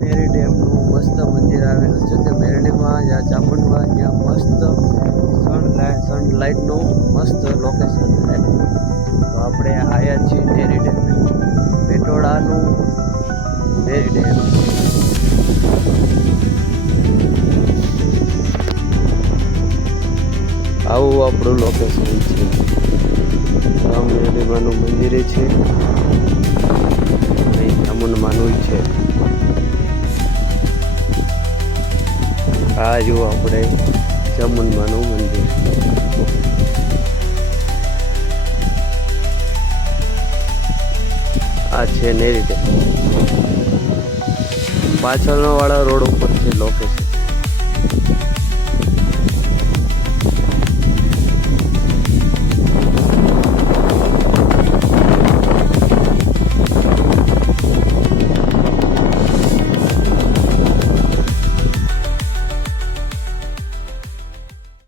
નેરી ડેમનું મસ્ત મંદિર આવેલું છે કે મેરડીમાં જ્યાં ચામુંડમાં ત્યાં મસ્ત સનલાઇટનું મસ્ત લોકેશન છે. તો આપણે આવ્યા છીએ નેરી ડેમ, પેટોડાનું નેરી ડેમ. આવું આપણું લોકેશન છે. મેરડીમાનું મંદિર છે, અહીં ચામુંડમાનું છે. આ જો આપણે ચામુંડમાનું મંદિર. આ છે નેરી ડેમ. પાછળનો વાળા રોડ ઉપર છે લોકેશન.